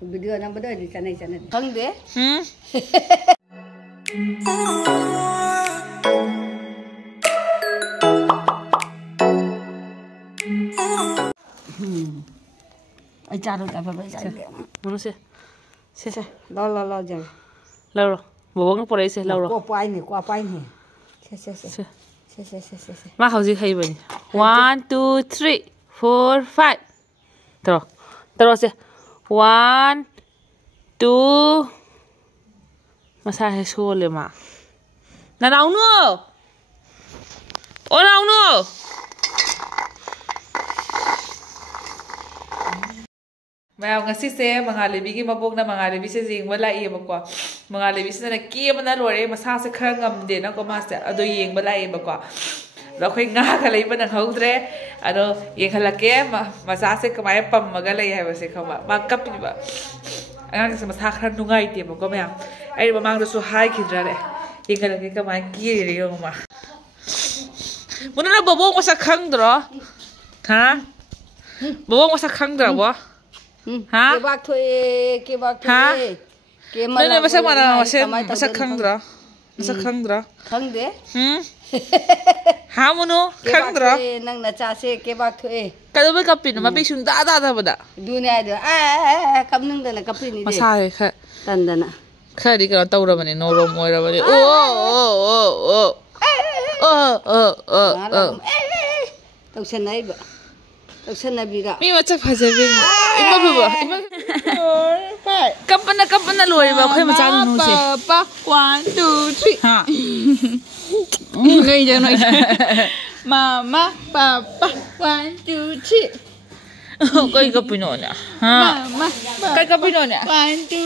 video năm bữa đi chăn này không đấy ai cha rồi cả phải cha nó xe lo giờ lâu rồi bố nó qua đây xe lâu rồi qua pai này xe mà học gì hay vậy 1 2 3 4 5 terus xe 1 2 masa hay school mà nào nữa nào nữa Mayam ngasi se Mangalleibi ki mabok na Mangalleibi se yengba lai ba Mangalleibi se na ki ma na lore masa se khara ngam de na ko ma se ado yengba lai ba ko lo khoi nga ka lai ba na haudre ado yenghalake masa se kamai pam ma ga lai ha ba se khama ma kap ba anga se masa khara nungaite ba ko mayam ai ba mang do su hai khidra le yenghalake kamai ki re yo ma mun na bobok masa khang dro ha bobok masa khang dro ba hả? Cái bác thuê hả? Nên masa mana masa khang dra khang đấy hả munu khang dra năng là cha xe cái bác thuê cái đó với cặp pin mà bị sung đã bada dunia đó cặp nâng đây là cặp pin mà sai khá tần tần khá đi cái tàu ra mà nó rôm mồi ra mà tàu xe này bữa tàu xe này bị mi mà chắc phải chơi bên ima bữa phải cấp na lùi vào khi mà cha nó xe ba 1 2 3 hả ngay giờ này mama papa 1 2 3 cái cặp pin nè hả cái cặp pin nè 1 2 3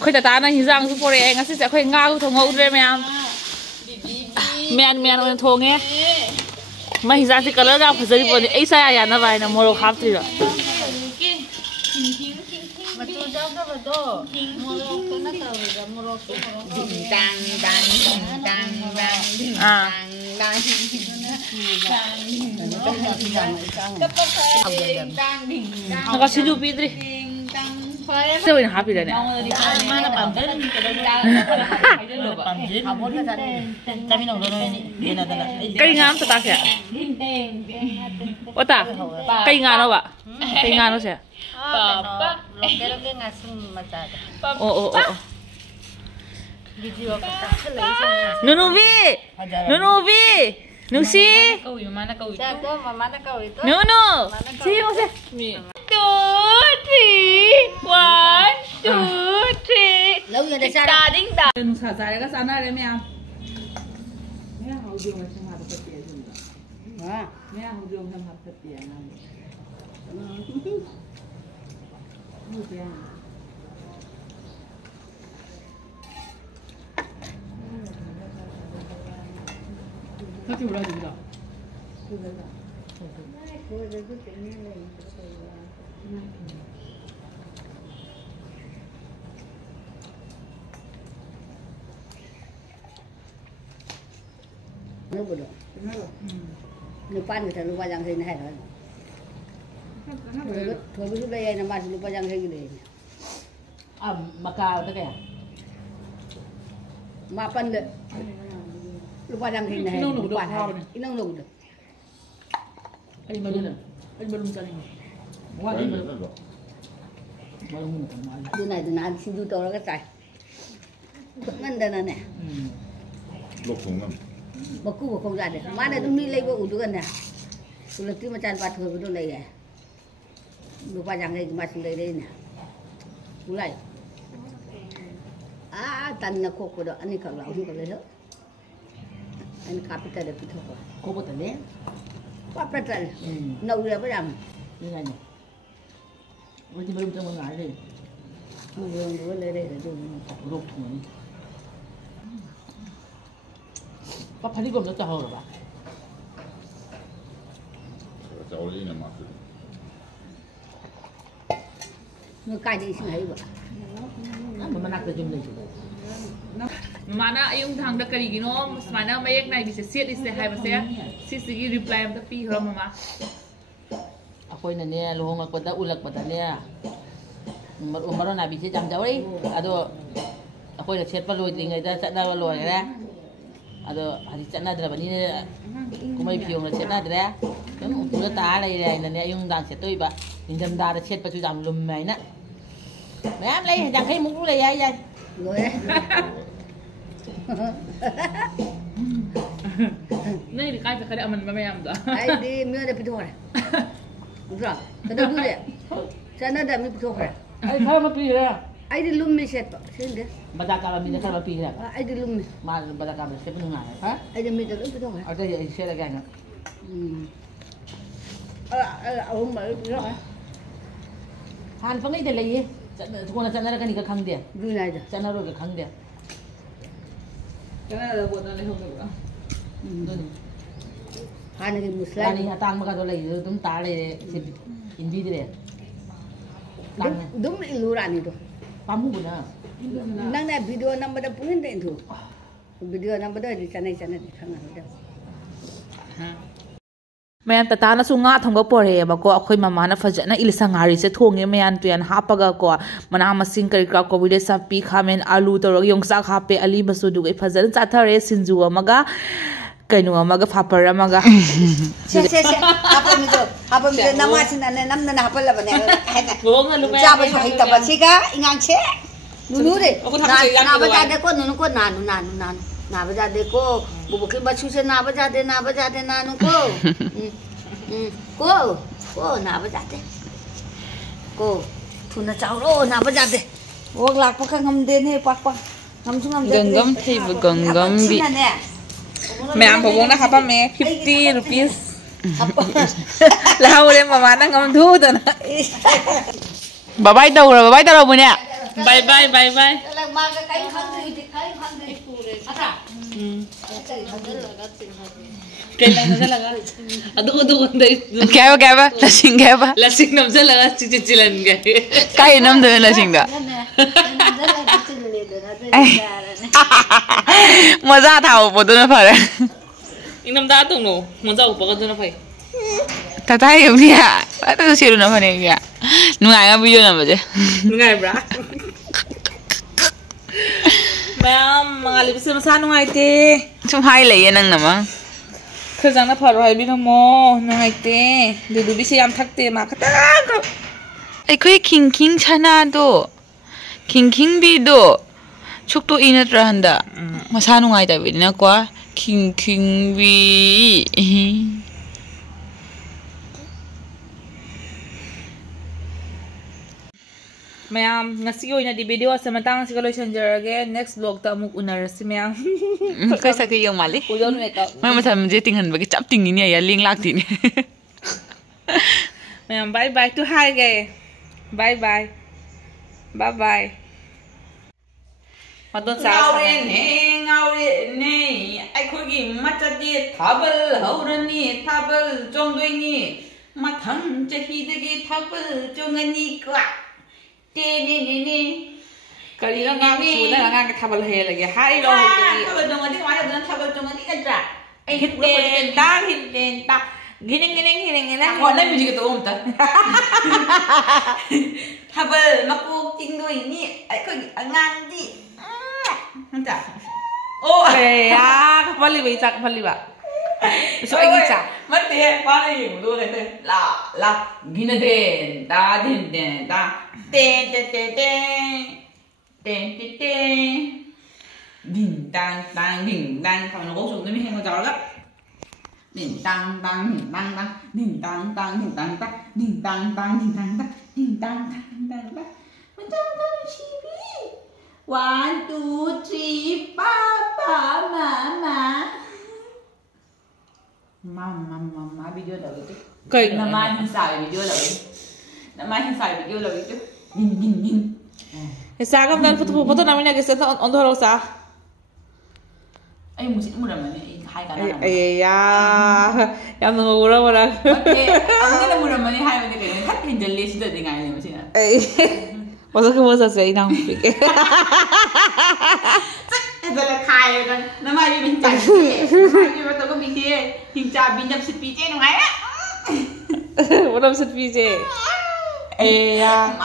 khơi ta này rằng số phổ anh sẽ khơi ngao thằng ngầu đây men on thô nghe mà hình dạng thì color ra phải giới bộ ấy sai à nó vậy là màu hấp thì rồi nó có xin giúp đi sao vậy happy đấy nè cây ngán sao ta kìa ô ta cây ngán đâu ạ cây ngán đâu sẽ ô nunu vi nunu si nunu si mau se 2 3 1 2 3 lâu giờ để sao đà đinh đà đừng xả dài cái sao này đấy mẹ mẹ hầu dùng là xem hạt thật tiền rồi mẹ hầu dùng xem hạt thật tiền này nó chịu đâu nước bột nước pan người ta lupa yang hình này rồi thôi lúc đây là mà lupa yang hình này macha cái mà pan được lupa yang hình này nó nổ được anh belum cari cái này từ nào xin du tàu nó cái chạy ngân đây nè lục không ngâm mà cứ không ra được má này tôi đi lấy bộ uống gần nè tôi lập tức mà chăn bát thôi tôi lấy này đồ ba giang này mà xin lấy đây nè tôi lấy tan là khô đó anh ấy càng lão không còn lấy nữa anh cà phê được cái thôi khô bột đấy quá bật rồi nấu ra mới làm như này nhỉ với chị belum trong ngải đi vừa lấy đây là dùng lục thùng này có phải đi gồm cho hầu rồi bà cháu đi nè mà người cài đi xin thấy vậy mà nạc từ chung này mana yung thằng đó cái gì nó mana mấy cái này bị siết đi sẽ hay mà sẽ siết cái reply em tập pi hơn mà ꯑꯩꯈꯣꯏꯅꯅꯦ ꯂꯨꯍꯣꯡꯂꯛꯄꯗ ꯎꯜꯂꯛꯄꯗꯅꯦ ꯃꯔꯣꯟ ꯅꯥꯕꯤꯁꯦ ꯌꯥꯝ ꯌꯥꯎꯔꯤ ꯑꯗꯣ ꯑꯩꯈꯣꯏꯅ ꯁꯦꯠꯄ ꯂꯣꯏꯗ꯭ꯔꯤꯉꯩꯗ ꯆꯠꯅꯕ ꯂꯣꯏꯈ꯭ꯔꯦ ꯑꯗꯣ ꯍꯧꯖꯤꯛ ꯆꯠꯅꯗ꯭ꯔꯕꯅꯤꯅ ꯀꯨꯝꯍꯩ ꯐꯤꯌꯣꯡꯅ ꯁꯦꯠꯅꯗ꯭ꯔꯦ ꯑꯗꯨꯝ ꯎꯄꯨꯗ ꯇꯥꯔ ꯂꯩꯔꯦ ꯍꯥꯏꯅꯅꯦ ꯑꯌꯨꯛ ꯅꯨꯡꯗꯥꯡ ꯁꯦꯠꯇꯣꯏꯕ ꯅꯤꯡꯊꯝꯊꯥꯗ ꯁꯦꯠꯄꯁꯨ ꯌꯥꯝ ꯂꯨꯝꯃꯦ ꯍꯥꯏꯅ ꯃꯌꯥꯝ ꯂꯩ 50ꯃꯨꯛ ꯂꯩ ꯍꯥꯏ ꯌꯥꯏ lối Này thì cái phải mình mà em đó. ai đi mua để pito này đúng rồi cái đó vui đấy cho nó đâm pito này ไอ้ข้าวมาปีเลย ai đi lum mi set pak sih deh บรรดาการมีแต่ข้าวมาปีเลย ai đi lum mi มาบรรดาการเซ็ตเป็นยังไงฮะ ai đi mi để lum pito này เอาใจเซ็ตอะไรกันครับ ông mà pito này ทานฟังไอ้เดี๋ยวเลยทุกคนจะนั่งกันอีกครั้งเดียว vui này rồi จะนั่งรถกันครั้งเดียว Cái này là buồn này không được đâu. hai này ร้านนี้ muslim ตังมากันตัวเลยตุ้มตาเลยสิอินดี้เลยตัง đúng là luran itu ปั๊มหูนะ nang na video number dah punin deh itu video number dah di sana di sana dah Mayan tatana su nga thongga pore ba ko akhoi mama na fajana ilisa ngari se thonge mayan tuyan hapaga ko mana masing kari kra ko bile sa pi khamen alu to yong sa khape ali basu du gai fajan cha thare sinju amaga kainu amaga phapar amaga se apa mi nama sin ane nam na hapal la bane bo nga lu ja ba sai ta ba siga ingang che nunu de na ba ja de ko nunu ko nanu na ba ja de ko bubuk ba chu se na ba ja de nanu ko ko na ba ja de ko thu na chao ro na ba ja de wak lak pa ka ngam de ne pak ngam chu ngam de gangam thei bu gangam bi Mayan bobong na khapa me 50 rupees lao le mama na ngam thu ta na bye bye đâu rồi bữa nè bye bye bye bye ma ka kai khang de ata cái này nó lगा adu dai क्या बा लसिंग nam se lगा chilan gai काय नम दे लसिंग दा मजा था वो तो ना फरे inam da tung no manja upa ka duna phai tatai ya itu siru na fare ya nungai ga video na baje nungai bra Mayam Mangalleibi se masa nungaite sum hai le nang na ma khajang na pharo hai bi na mo nungaite du bi se yam thakte ma khata ko ai khoi king chana do king bi do chuk to ina trahanda masa nungai ta bi na kwa king bi Mayam ngasi oina di video sa matang si lotion jarage next vlog ta amuk unarasi mayam kai sa ke yung mali udon me ka mai ma tham je tinghan ba ke chap ting ni ya ling lak ti ni Mayam bye bye to hi ge bye bye Madon sa ngau ne ai khoi gi ma cha di thabal haurani thabal chongdoi ni mathang chahi de gi thabal chongani kwa te ne kali la ngang su na ngang ka thabal he lage hai lo cái thabal dong adi ma da thabal chongani adra ai hit den ta gini ko na mi ji to om ta thabal maku ting doi ni ai khoi ngang di Hanta. oh ya kapali ba isak kapali ba so ai gicha mate pa na yung do ka te la gina den ta ten din tang phòng nó có sụn nó mới hay con chó lắm din tang One, two, three, papa, mama video đâu vậy? Cây Mama hình xài video đâu vậy? Mama hình xài video đâu vậy? Nhìn. sa kam dan foto namin na gesa on do sa Ay musik mo naman hai ka na. ay ya yam ngura wala Ang ganda mo naman hai mo din. Hat hindi list do din ngai mo sina. ay Masa ka masa sa inang pik. Ito la khai kan. Nama yu bin chai. Nama yu ba to ko bi ke. Hin cha bin jap si pi che no ngai. Walang sa pije.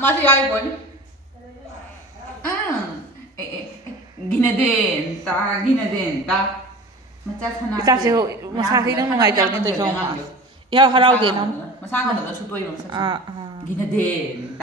Masih ay pun. Gina din ta. Macha sana. Kasi masahe nang nungaite nito so. Ihaw haraw din. Masahe na to sutoy mo. Gina din.